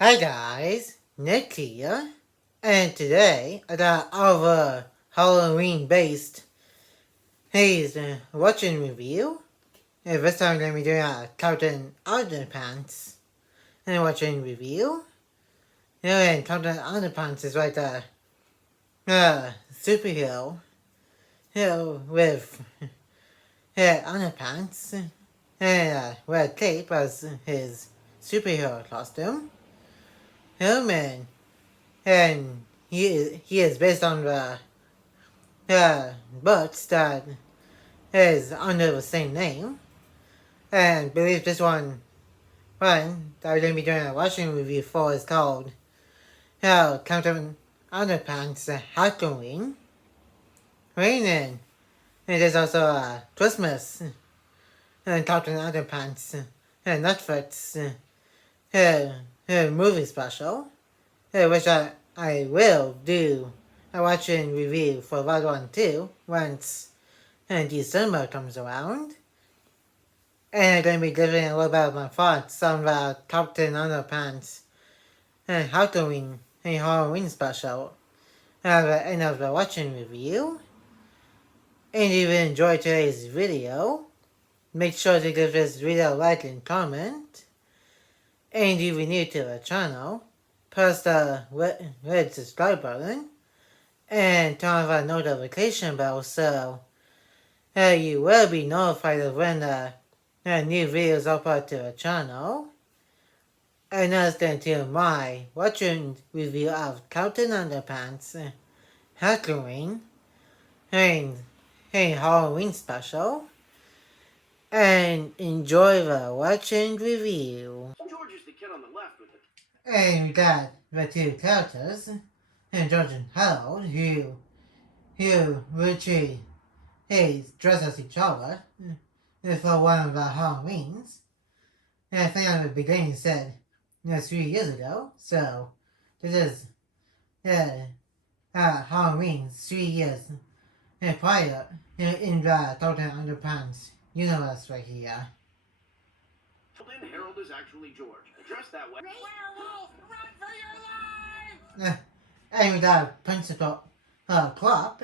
Hi guys, Nick here, and today I got our Halloween based watching review. And this time I'm going to be doing a Captain Underpants and watching review. And Captain Underpants is like a superhero, with underpants and red cape as his superhero costume. Man, and he is based on the books that is under the same name, and I believe this one that I'm going to be doing a watching review for is called Captain Underpants Hack-A-Ween. And it is also a Christmas and Captain Underpants and Netflix movie special, which I will do a watching review for that one too once December comes around. And I'm going to be giving a little bit of my thoughts on the Captain Underpants and Halloween special at the end of the watching review. And if you enjoyed today's video, make sure to give this video a like and comment. And if you're new to the channel, press the red subscribe button and turn on the notification bell so you will be notified of when the new videos upload to the channel. And now let's get into my watching review of Captain Underpants Hack-A-Ween and Halloween special. And enjoy the watching review. George is the kid on the left with it. And we got the two characters, George and Harold, who literally dress as each other for one of the Halloweens. And I think at the beginning said 3 years ago, so this is Halloween 3 years prior in the Captain Underpants universe right here. Harold is actually George. Addressed that way. Werewolf, run for your life! And we got Principal Krupp,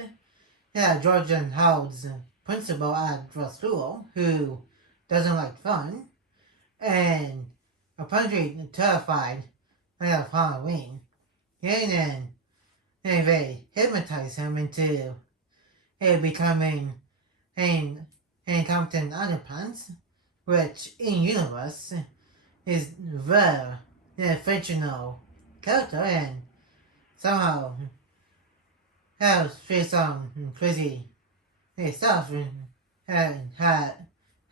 George and Harold's principal at the school, who doesn't like fun, and apparently terrified of Halloween. And then they hypnotize him into becoming a Captain Underpants, which in universe is the fictional character, and somehow has faced some crazy stuff and has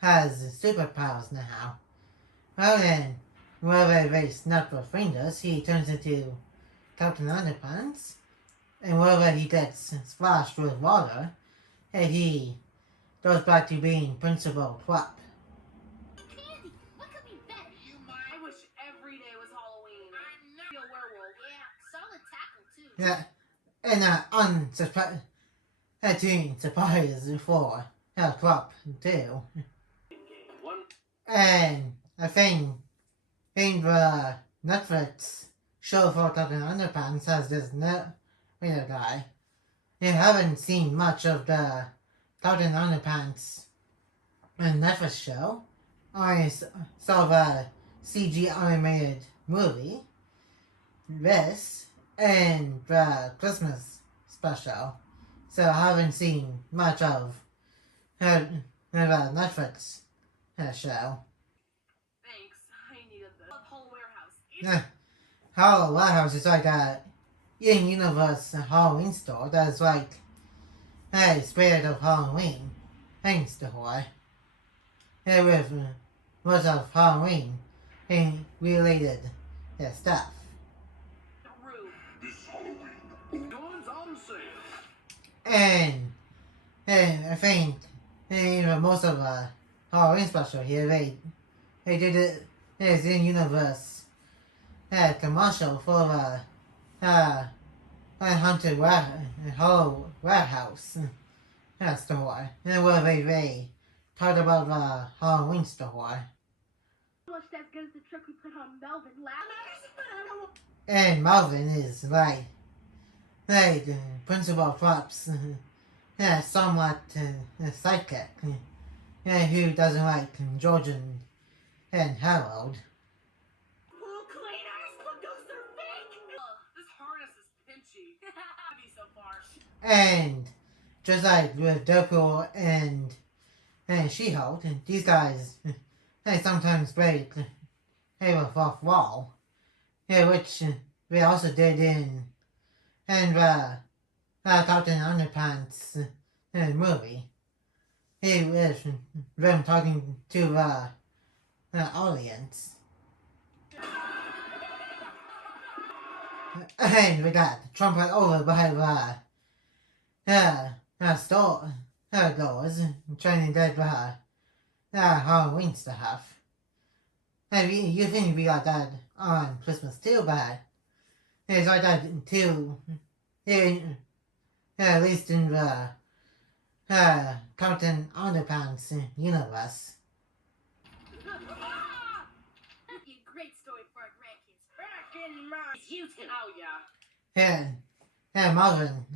superpowers now. Well then, wherever they snap their fingers, he turns into Captain Underpants, and wherever he gets splashed with water, he goes back to being Principal Krupp. Candy, what could be better? You might. I wish every day was Halloween. I'm not a werewolf. Yeah, solid tackle too. And unsurprising surprise for Krupp too. And I think in the Netflix show for Captain Underpants has this guy. You haven't seen much of the Captain Underpants Netflix show. I saw the CG animated movie, this, and the Christmas special. So I haven't seen much of the Netflix show. Thanks. I needed this. Whole warehouse. Hollow Warehouse is like a in-universe Halloween store that's like a spirit of Halloween thanks to horror. With lots of Halloween and related stuff. This Halloween. Dawn's on sale. And I think most of the Halloween special here, they did it as in-universe commercial for the haunted warehouse store, where they talked about the Halloween store. as good as the trick we put on Melvin last. And Melvin is like Principal Krupp's somewhat sidekick, who doesn't like Georgian and Harold. Pool cleaners? Look, those are fake! This harness is pinchy. Be so far. And just like with Deadpool and She-Hulk, these guys they sometimes break the fourth wall, which we also did in Captain Underpants movie. He was them talking to the audience. And we got trampled over by store doors trying to get Halloween stuff. You think we got that on Christmas too, but it's like that too. At least in the Captain Underpants universe. Great story for our grandkids. Back in my... You can... Oh, yeah. Melvin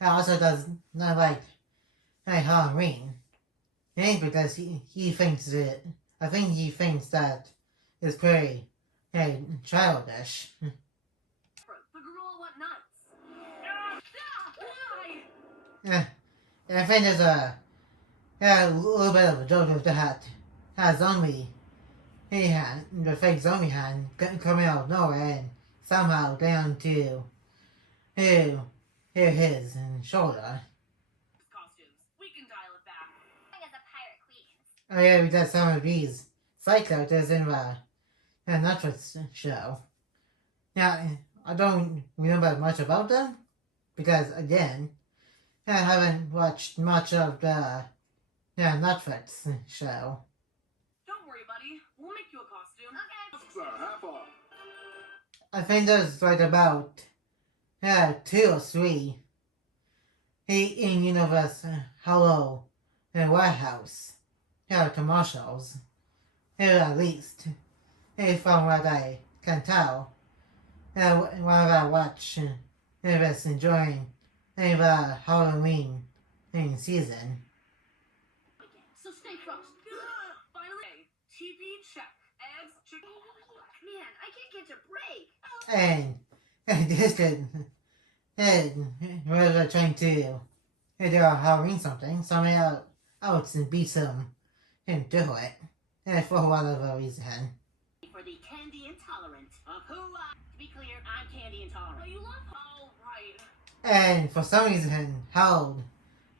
also does not like Halloween. And because he thinks that, I think he thinks that it's pretty childish. The gorilla went nuts. Yeah, I think there's a little bit of a joke with that. Zombie, the fake zombie hand coming out of nowhere and somehow down to his shoulder. Costumes. We can dial it back. As a pirate queen. Oh yeah, we got some of these side characters in the Netflix show. Now, I don't remember much about them because, again, I haven't watched much of the Netflix show. Don't worry, buddy. We'll make you a costume. Okay. Sir, half off. I think there's like about 2 or 3 in-universe Hello Warehouse commercials. At least, from what I can tell. Whenever I watch this during the Halloween season. So stay frozen. Finally, TV check. Eggs, chicken. Man, I can't catch a break. And this did was trying to do a Halloween somebody else beat him to it for whatever reason. For the candy intolerant. To be clear, I'm candy intolerant. But you love... Oh, right. And for some reason, Harold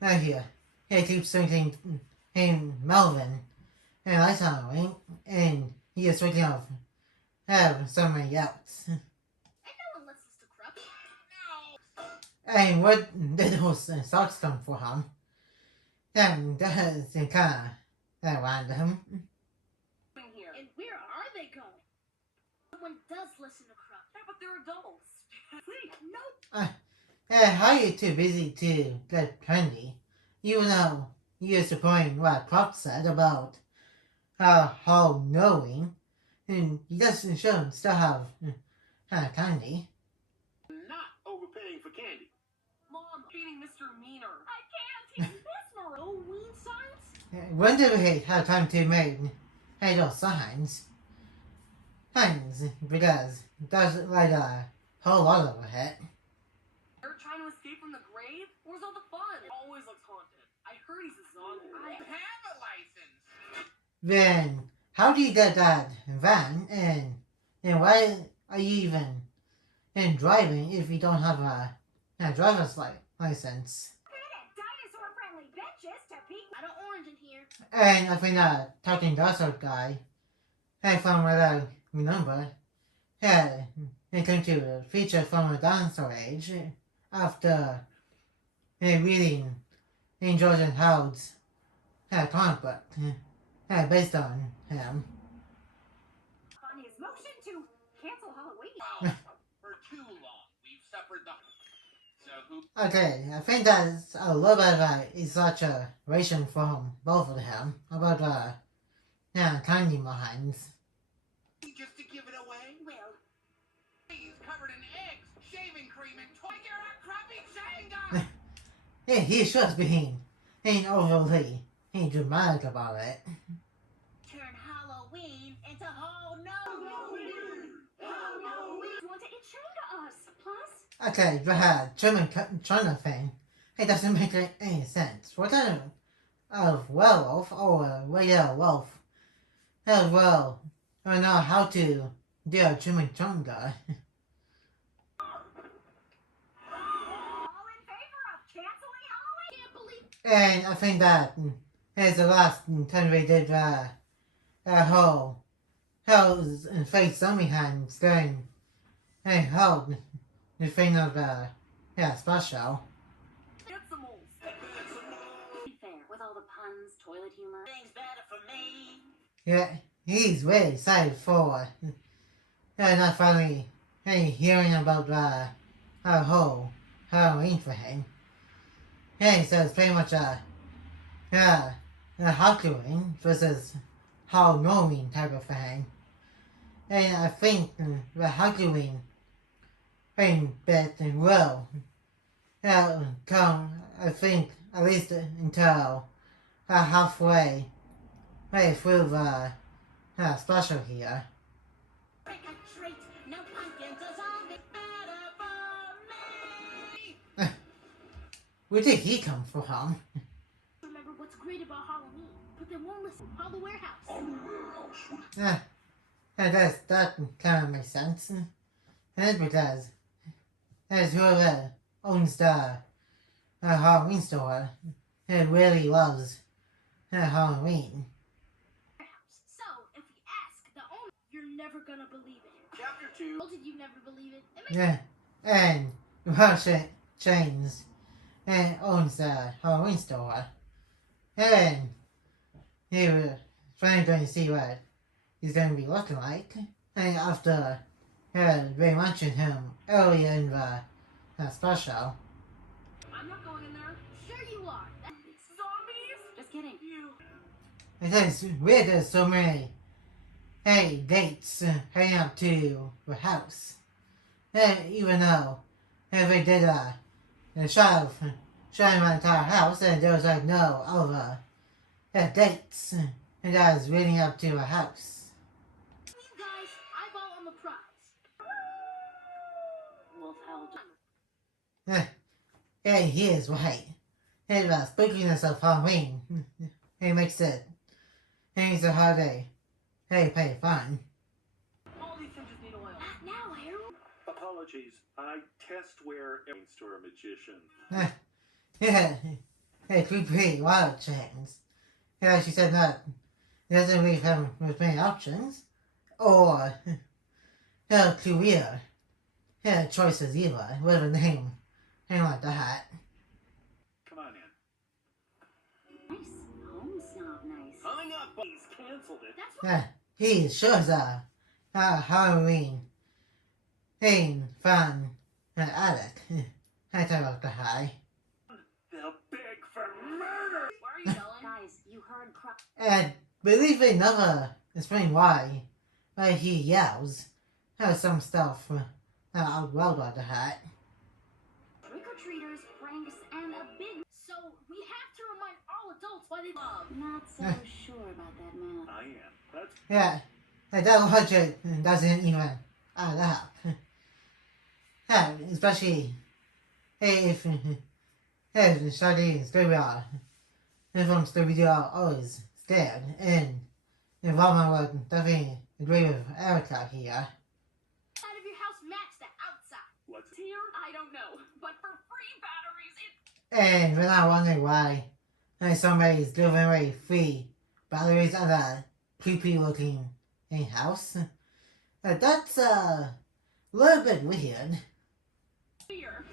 here he keeps thinking him Melvin and likes Halloween, and he is thinking of somebody else. And no one listens to Krupp. And what did those socks come for him? And that is kind of random. Here. And where are they going? Someone does listen to Krupp. Yeah, but they're adults. Wait, nope. How are you too busy to get candy? Even though you're supporting what Krupp said about how knowing, and he doesn't show him still have candy. Not overpaying for candy. Mom, beating Mr. Meaner. I can't. He's mesmerized. Halloween signs? When do we have time to make those signs? Because there's like a whole lot of it. They're trying to escape from the grave? Where's all the fun? It always looks haunted. I heard he's a zombie. I have a license. Then how do you get that van and why are you even driving if you don't have a driver's license? Dinosaur-friendly benches to peek. I don't orange in here. And I think that talking dinosaur guy, from what I remember, it came to a feature from a dinosaur age after reading in George and Howard's comic book based on him. Funniest motion to cancel Halloween. For too long, we've suffered the... So who... Okay, I think that's a little bit of exaggeration from both of them about candy mines. You're a crappy Jenga! Yeah, he should be. Ain't overly ain't dramatic about it. Turn Halloween into whole Halloween! You want to eat Shanga us? Plus, Okay, but German China thing, it doesn't make any sense. What kind of werewolf or a regular wolf has well don't know how to do a German China? all in favor of canceling Halloween? Can't believe And I think that is the last time we did that whole Hell's and Face Zombie Hands going and how the thing of special. Get some moles. fair with all the puns, toilet humor. Things better for me. Yeah, he's really excited for not finally hearing about the whole Halloween thing. Yeah, so it's pretty much a Hack-A-Ween versus Halloween type of thing. And I think the Hack-A-Ween thing bit will come, I think, at least until halfway through the special here. Trick or treat, no pumpkins, a zombie better for me. Where did he come from? Remember what's great about Halloween, but they won't listen. Call the warehouse. That kind of makes sense. And because as whoever owns the Halloween store, it really loves Halloween. So, if we ask the owner, you're never gonna believe it. Chapter 2. Told you you'd never believe it. It makes Yeah, and Russia Chains and owns the Halloween store. And he was trying to see what he's going to be looking like. And after they mentioned him earlier in the special. I'm not going in there. Sure you are. Zombies? Just kidding. You. It's weird there's so many dates heading up to the house. Even though they did the shot of showing my entire house and there was like no other dates and that was leading up to a house. You guys, eyeball on the prize. Wolf held. Yeah, he is right. And the spookiness of Halloween, it makes it a holiday. Pretty fun. All these things just need oil. Not now, Harold. Apologies, I test wear everything to a magician. Creepy wild chains. Yeah, she said that it doesn't leave him with many options. Or career. Choices either, with a name like that. Come on in. Nice. Home snob nice. Hung up. He's canceled it. That's what Yeah, he sure is a Halloween fun addict. I talk about the high. They'll beg for murder. Where are you going? Guys, you heard Krupp. And believe they never explain why he yells. Some stuff out loud about the hat. Trick-or-treaters, pranks, and a big... So, we have to remind all adults why they love. Not so sure about that, man. I am. That's Yeah, that logic doesn't even add up. Especially if studying Scooby-Doo, from Scooby-Doo are always scared, and Robin would definitely agree with Erica here. Out of your house match the outside. what's it? Here? I don't know. But for free batteries, it... And we're not wondering why somebody's giving away free batteries at a creepy looking house. That's a little bit weird. Here.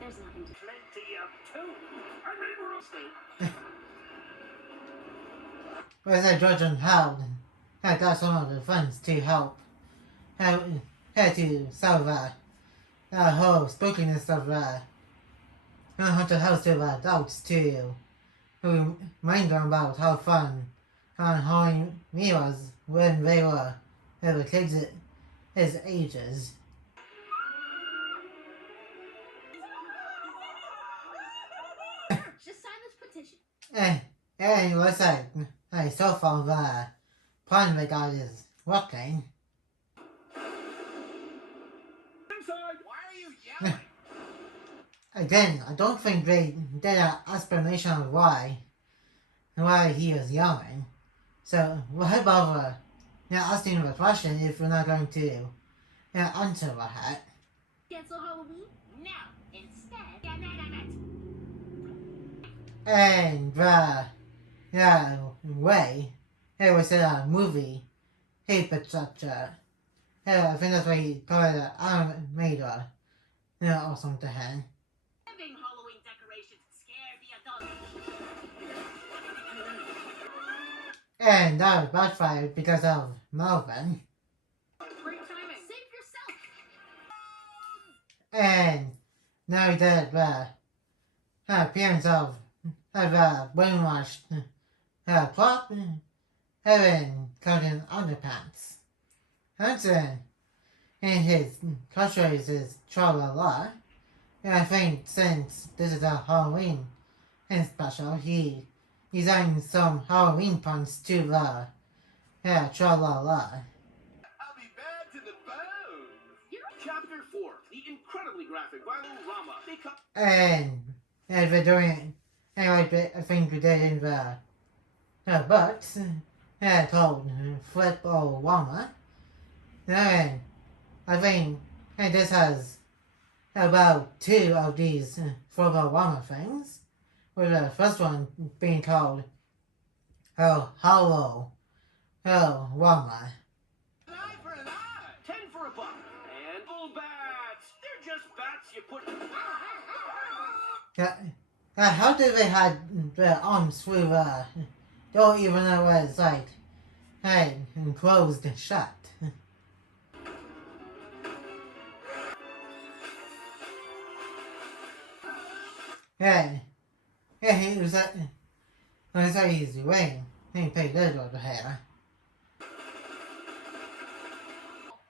There's nothing to... Plenty of two. I mean, real estate. Whereas George and Howard got some of the funds to help to solve the whole spookiness of haunted house to adults to remind them about how fun Halloween was when they were kids his ages. And, and it looks like so far the plan we got is working. Inside! Why are you yelling? Again, I don't think they did an explanation of why he was yelling. So why bother asking the question if we're not going to answer that? Cancel Halloween? No. Instead, get rid of it. And the way it was in a movie, he put such a, I think that's why he called it an animator, or something. Having Halloween decorations scare the adults. And that was backfired because of Melvin. Great timing. Save yourself. And now that the appearance of Brainwashed Krupp having called Underpants. Hanson in his catchphrase is tra-la-la. And I think since this is a Halloween special, he's adding some Halloween puns to the tra-la-la. I'll be bad to the bone! Chapter 4, the incredibly graphic viral drama. And we're doing anyway, I think we did in the books called Flip or Wama. And I think this has about 2 of these Flip or Wama things, with the first one being called Hollow Wama. 9 for an eye, 10 for a buck, and bull bats. They're just bats you put. How did they have their arms through don't even know what it's like, closed and shut? He was that's how he's doing. He paid little over here.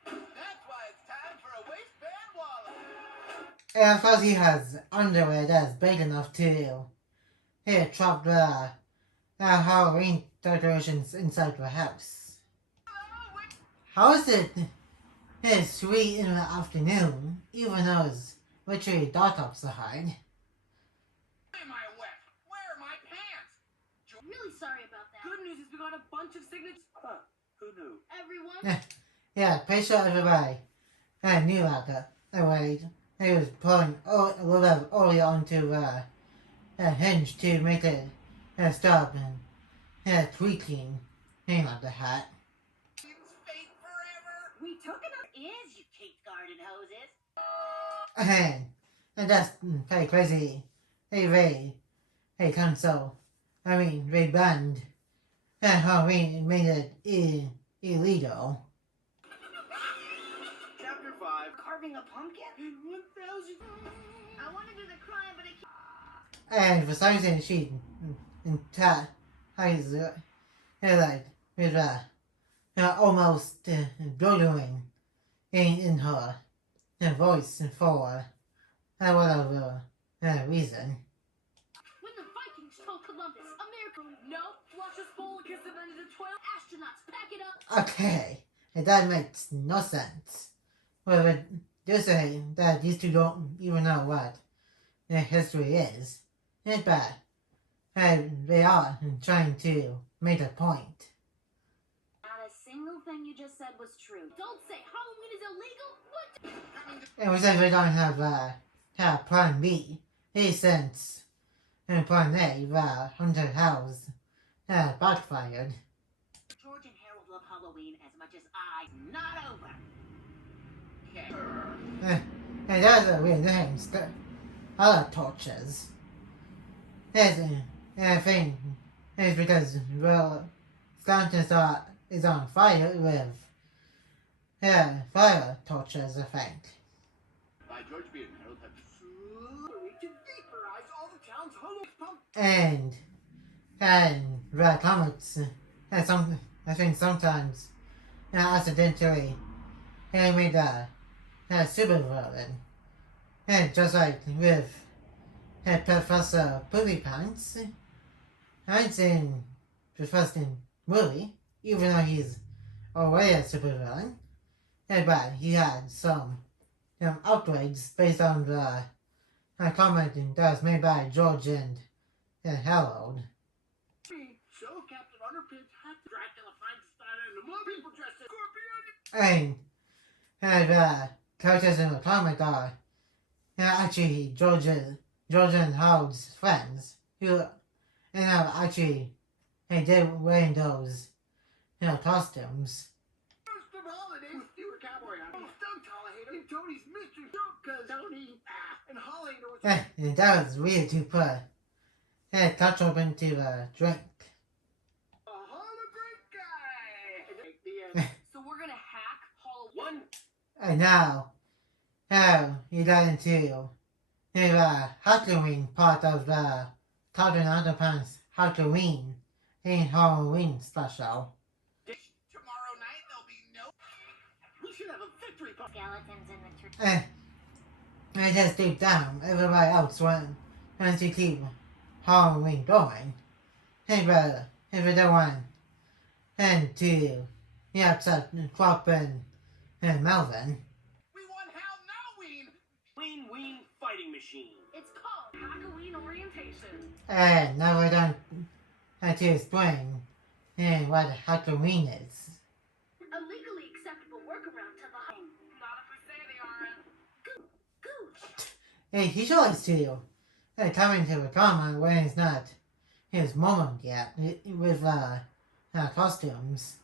That's why it's time for a waistband wallet. And of course he has underwear that's big enough to trap the Halloween decorations inside the house. How is it sweet in the afternoon, even though it's literally dark outside? Why am I wet? Where are my pants? Really sorry about that. Good news is we got a bunch of signatures. Huh, who knew? Everyone. Yeah, pretty sure everybody knew about that. Anyway, he was pulling a little bit oil onto a hinge to make it stop and tweaking hang like the hat. It's fake forever. We took enough is, you cake garden hoses. And that's pretty crazy. Hey, console. I mean, they banned Halloween and made it illegal. Chapter 5, Carving a pumpkin? in 1,000. I want to do the crime, but I can't. And for some reason, she has like with almost gurgling in her voice for whatever reason. When the Vikings told Columbus, America. No, watch us bowl and kiss the end of the 12. Astronauts, pack it up. Okay, that makes no sense. Well, they're saying that these two don't even know what history is. It's bad. And they are trying to make a point. Not a single thing you just said was true. Don't say Halloween is illegal. What? And we said we don't have plan B. Since plan A, the haunted house backfired. George and Harold love Halloween as much as I. Not over. Okay. And that's a weird thing. Other torches. I think it's because, well, Scotland is on fire with fire torches, I think. By George B. and Harold have slowly to vaporize all the town's Halloween pumpkins. And the comics, I think sometimes accidentally made a super villain. And just like with Professor Poopy Pants, That's in the first movie, even though he's already a supervillain. But he had some upgrades based on the comment that was made by George and Harold. So Captain Underpants had to Dracula finds a style and the more people dressed as Scorpion. And the characters in the comic are actually George and Harold's friends who actually did wearing those costumes. First of holidays, you were cowboy hunting. Stunt Hollahader and Tony's Mr. Cause Tony and Hollahader was And that was weird to put touch up into a drink. a hologram guy. So we're gonna hack Hall 1. And now you got into the Hack-A-Ween part of the Captain Underpants Hack-A-Ween in Halloween special. Tomorrow night there'll be no. We should have a victory party. Skeletons in the tree. And just deep down, everybody else wants to keep Halloween going. But if they don't want to upset Krupp and Melvin. We want Halloween. Ween fighting machine. It's called Hack-A-Ween orientation. And now we're done to explain what Hack-A-Ween is. a legally acceptable workaround to the home. Not if we say they aren't. Gooch. He likes to come into the comment when it's not his moment yet with costumes.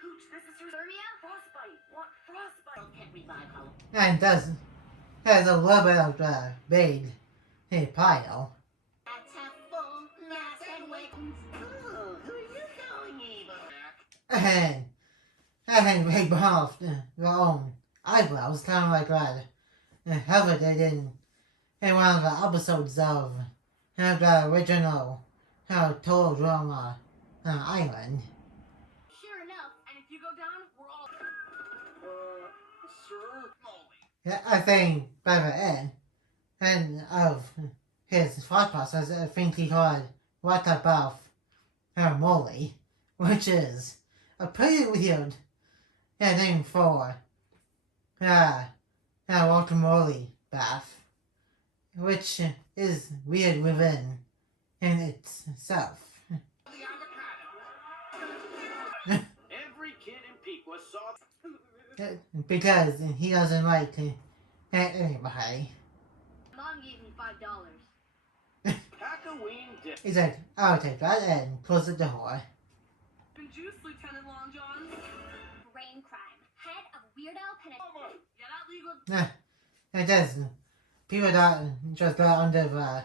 Gooch, this is Thermia? Frostbite. What frostbite? Can't revive Halloween. And has a little bit of big pile. That's a full mask and wings. Oh, who are you calling evil? And big off their own eyebrows, kind of like that. However, they did in one of the episodes of the original Total Drama Island. Sure enough. And if you go down, we're all. Sir Molly. Yeah, I think by the end of his thought process, I think he called What About Molly, which is a pretty weird name for guacamole bath, which is weird within in itself. The avocado. Every kid in Pequot saw. Because he doesn't like anybody. Mom gave me $5. Hack-A-Ween dip. He said, I'll take that and close the door. And juice, Lieutenant Long John. Brain crime. Head of weirdo penitentiary. Yeah, that legal. It does. People that just got under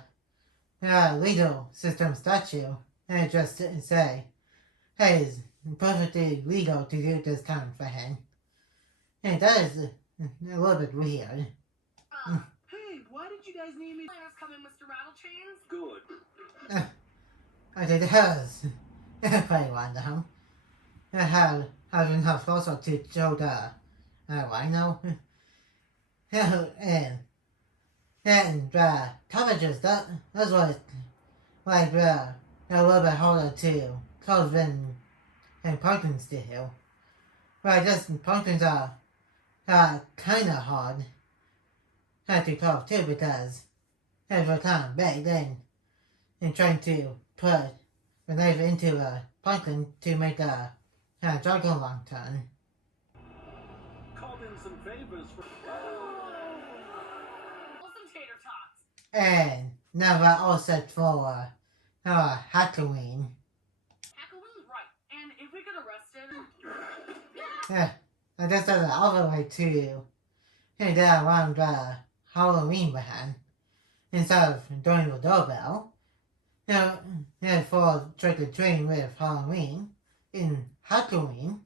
the legal system statute and just say, hey, it's perfectly legal to do this kind of thing. And that is a little bit weird. Hey, why did you guys need me? Planners coming, Mr. Rattlechains. Good. I think it was pretty random. I didn't have also to show the rhino. and the cabbages, that's what like a little bit harder to close than pumpkins do. But just pumpkins are kind of hard to close too because they're kind of big and trying to put the knife into a pumpkin to make a juggle long turn. Called in some favors for. Some tater tots. And now we're all set for Hack-A-Ween. Hack-A-Ween's right. And if we get arrested. Yeah, I just did it all the way to that around Halloween behind instead of doing the doorbell. For trick or treating with Halloween in Hack-A-Ween,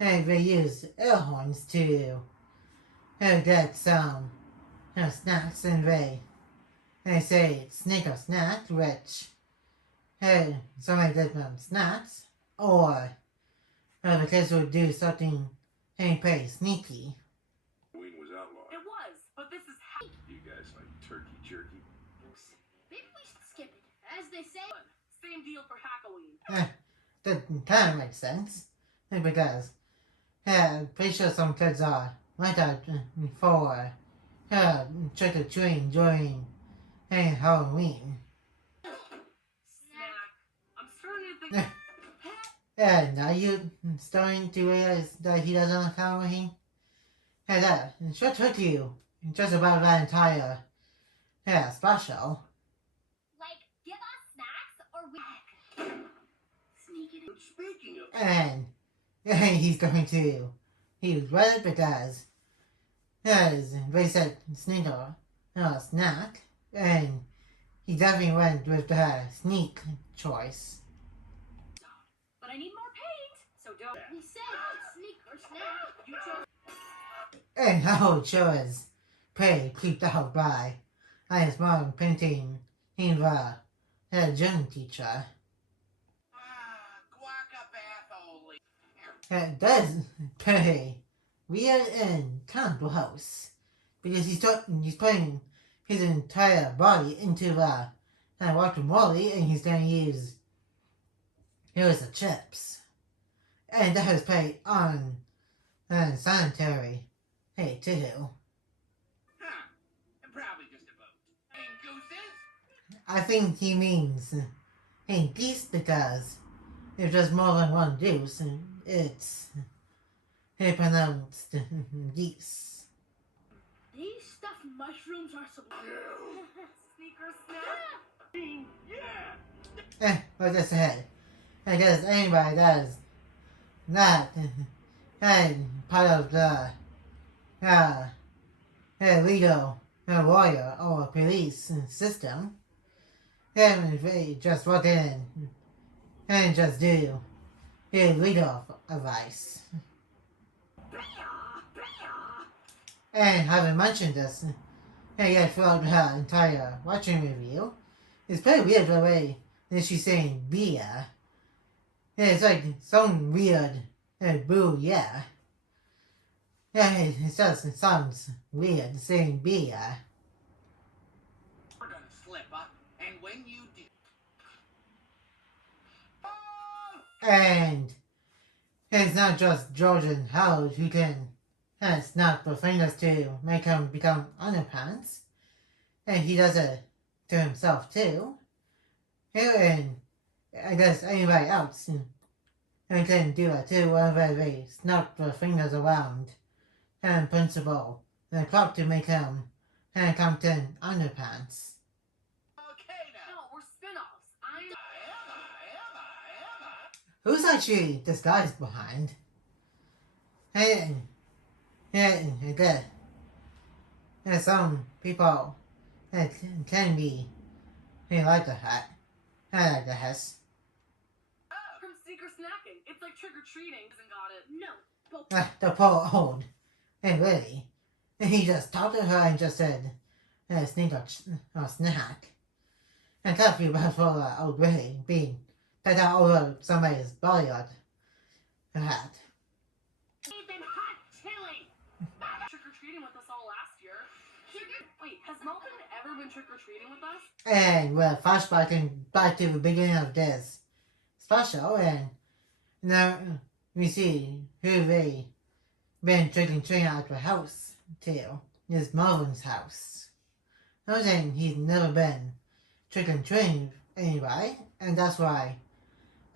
they use air horns to get some snacks, and they say sneak a snack, which somebody did them snacks, or the kids would do something pretty sneaky. Wing was outlawed. It was, but this is how. You guys like turkey jerky? Maybe we should skip it. as they say. Same deal for Hack-A-Ween. That kind of makes sense. Because, pretty sure some kids are right out for trick-or-treating during Halloween. Snack. I'm starting to think. And are you starting to realize that he doesn't like Halloween? Hey, that sure took you just about that entire special. Like, give us snacks or we sneak it in. But speaking of, And he's going to. He was right because they said sneaker, snack, and he definitely went with the sneak choice. But I need more paint, so don't. We said sneak or snack. You chose. And how it shows pretty creeped out by his mom painting him the gym teacher. guacabathole. That's pretty weird and kind of gross because he's putting his entire body into the guacamole and he's going to use here's the chips, and that is pretty unsanitary. Hey, too. Huh. Probably just a boat. And gooses? I think he means geese because if there's more than one goose, it's pronounced geese. These stuffed mushrooms are sublime. Sneaker snack. Yeah. Like I said, I guess anybody that is not part of the legal lawyer or police system, then they just walk in and just do legal advice. And having mentioned this, yet throughout her entire watching review, it's pretty weird the way that she's saying beer. It's like some weird boo, yeah. It sounds weird saying beer. We're gonna slip up, and when you do. And it's not just George and Harold who can snap the fingers to make him become Underpants. And he does it to himself too. And I guess anybody else can do it too whenever they snap their fingers around and Principal the clock to make him Captain Underpants. Okay now. No, we're spin-offs. Who's actually this guy's behind? And good. Some people can be like the hat. I like the hats. From sneaker snacking. It's like trick-or-treating. Hasn't got it. No, but The poor old. And really. And he just talked to her and just said, sneak or snack. And can't feel bad for old Willie being that out over somebody's body like a hat. even hot chili. Trick-or-treating with us all last year. Wait, has Melvin ever been trick-or-treating with us? And we're flashbacking back to the beginning of this special, and now we see who they been trick-or-treating at the house to. Is Melvin's house. Nothing he's never been trick-or-treating with anybody, and that's why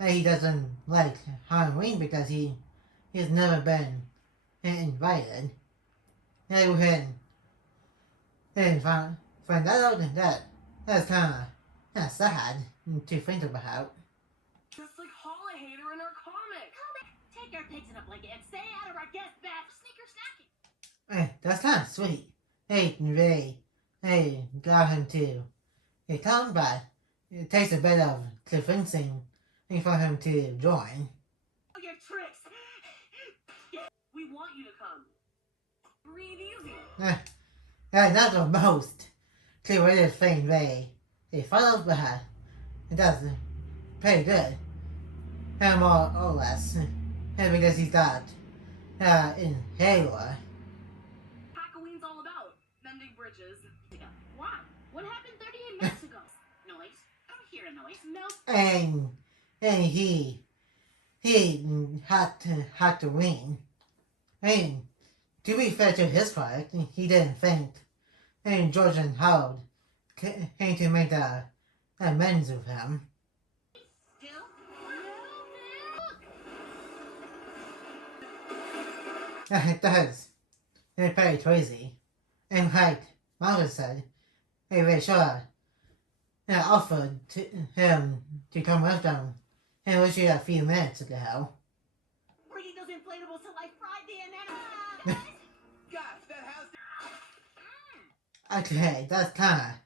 he doesn't like Halloween because he's never been invited. And then find that out and that's kind of sad to think about. Just like Holla Hater in our comic. Take our pigs in a blanket and stay out of our guest bath. Sneaker snacking. That's kind of sweet. They got him to come, but it takes a bit of convincing for him to join. All your tricks. We want you to come. Breathe easy. Not the most creative thing they follow, but it does pretty good. And more or less. And because he's got inhaler. Hack-A-Ween's all about mending bridges. Wow, what happened 38 minutes ago? Noise. I don't hear hear a noise. Nope. and he had to win. And to be fair to his part, he didn't faint. And George and Howard came to make amends with him. Still? It does. It's very crazy. And like Melvin said, they sure offered him to come with them. And literally a few minutes ago. Bringing those inflatables to life Friday and then... Gosh, that house. Okay, that's kinda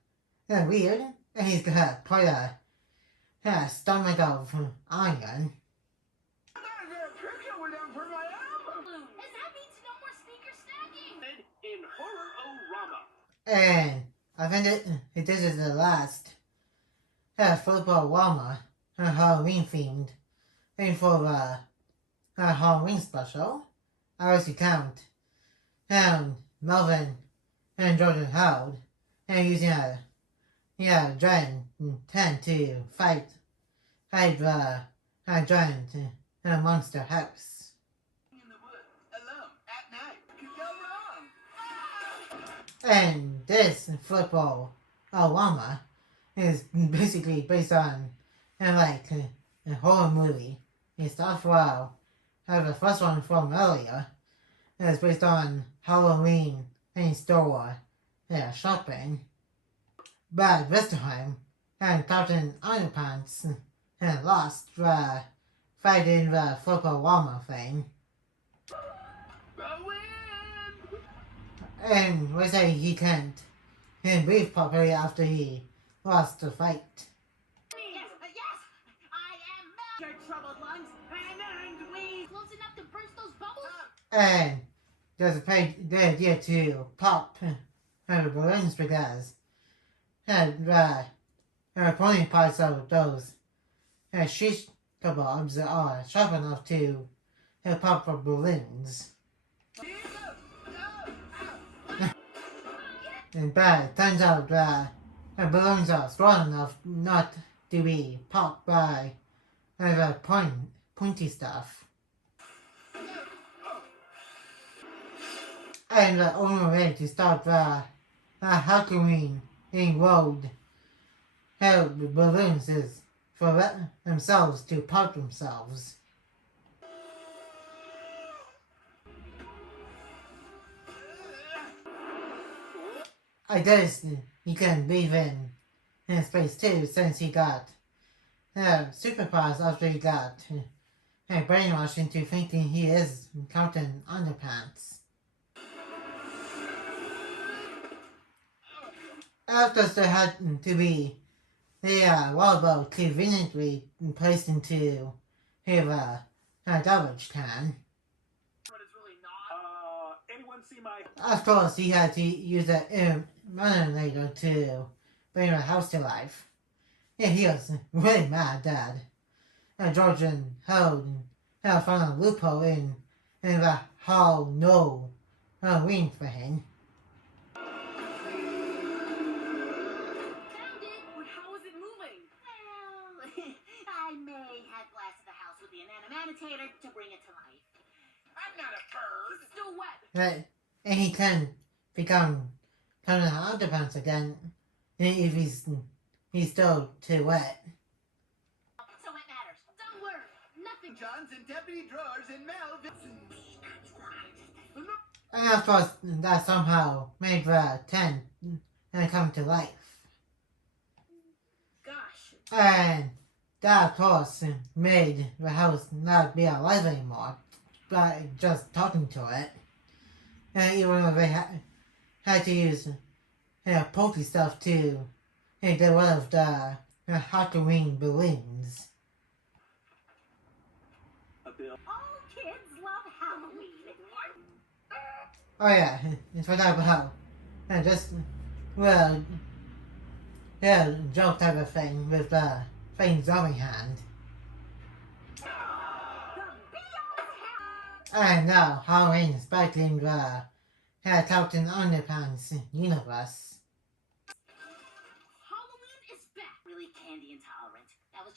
weird. And he's got quite a stomach of iron. I gotta get a picture with them for my album. And that means no more sneaker snacking. In Horror-O-Rama. And I think this is the last football Walmart Halloween themed thing for the Halloween special. I was to count Melvin and Jordan Howard and using a giant tent to fight the giant monster house. In the woods, alone, at night. Could go wrong. And this football Walmart is basically based on like a horror movie. It's off well. The first one from earlier is based on Halloween in store shopping. But this time, Captain Underpants lost fighting the football Walmart thing. And we say he can't breathe properly after he lost the fight. Yes, I am Your troubled lungs, and we close enough to burst those bubbles. And there's the idea to pop the balloons because the pointing parts of those shish kebabs are sharp enough to pop the balloons. But it turns out the balloons are strong enough not to be popped by the pointy stuff. And the only way to stop the Hack-A-Ween in road balloons is for themselves to pop themselves. I guess he can breathe in space too, since he got superpowers after he got brainwashed into thinking he is Captain Underpants. After there had to be the water conveniently placed into his garbage can. But it's really not. Anyone see my... Of course, he had to use a manipulator to bring the house to life. Yeah, he was really mad that George and Harold found a loophole in the Hall No wing for him. Found it. But how is it moving? Well, I may have blasted the house with the animanitator to bring it to life. I'm not a bird. It's still wet. And he can become Captain Underpants again if he's still too wet. So it matters. Don't worry. Nothing. Johns and deputy drawers and Melvin. And of course, that somehow made the tent come to life. Gosh. And that, of course, made the house not be alive anymore, but just talking to it. And even though they had to use pokey stuff to get rid of the Hack-A-Ween balloons. All kids love Halloween. Oh yeah, it's forgot about just joke type of thing with the faint zombie hand. And now Halloween is back in the Captain Underpants universe. Halloween is back. Really candy intolerant.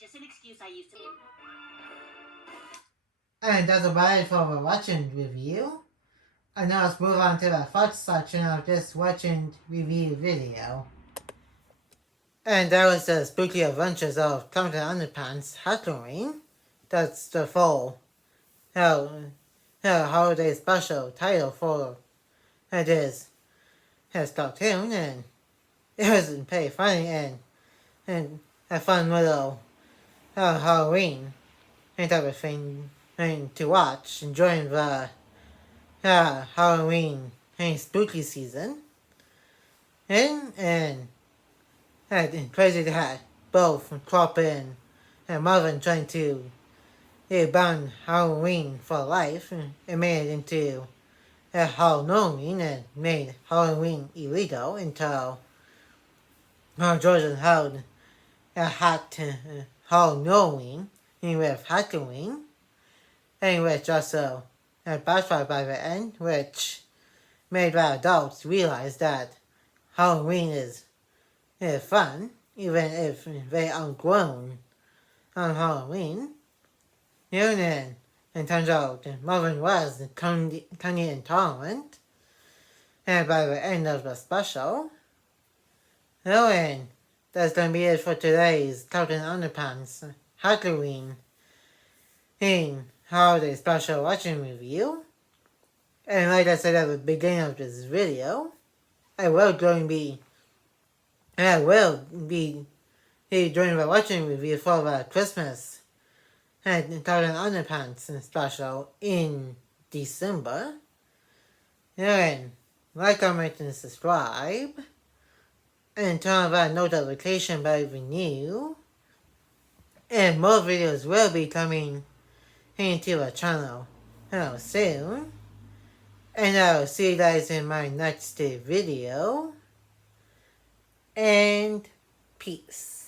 just an excuse I used to. And that's about it for the watching review. And now let's move on to the thoughts section of this watching review video. And that was the spooky adventures of Captain Underpants Hack-A-Ween. That's the full holiday special title for this cartoon, and it was pretty funny and a fun little Halloween and type of thing to watch during the Halloween and spooky season. And crazy to have both Krupp and Melvin trying to ban Halloween for life and made it into Halloween and made Halloween illegal until Georgia held a hot Halloween with Hack-A-Ween, and which also backfired by the end, which made the adults realize that Halloween is fun, even if they are grown on Halloween. And turns out Melvin was kind of intolerant, and by the end of the special. And that's gonna be it for today's Captain Underpants Hack-A-Ween in holiday special watching review. And like I said at the beginning of this video, I will be doing the watching review for the Christmas and Captain Underpants special in December. And like, comment, and subscribe. And turn on that notification bell if you're new. And more videos will be coming into the channel soon. And I'll see you guys in my next video. And peace.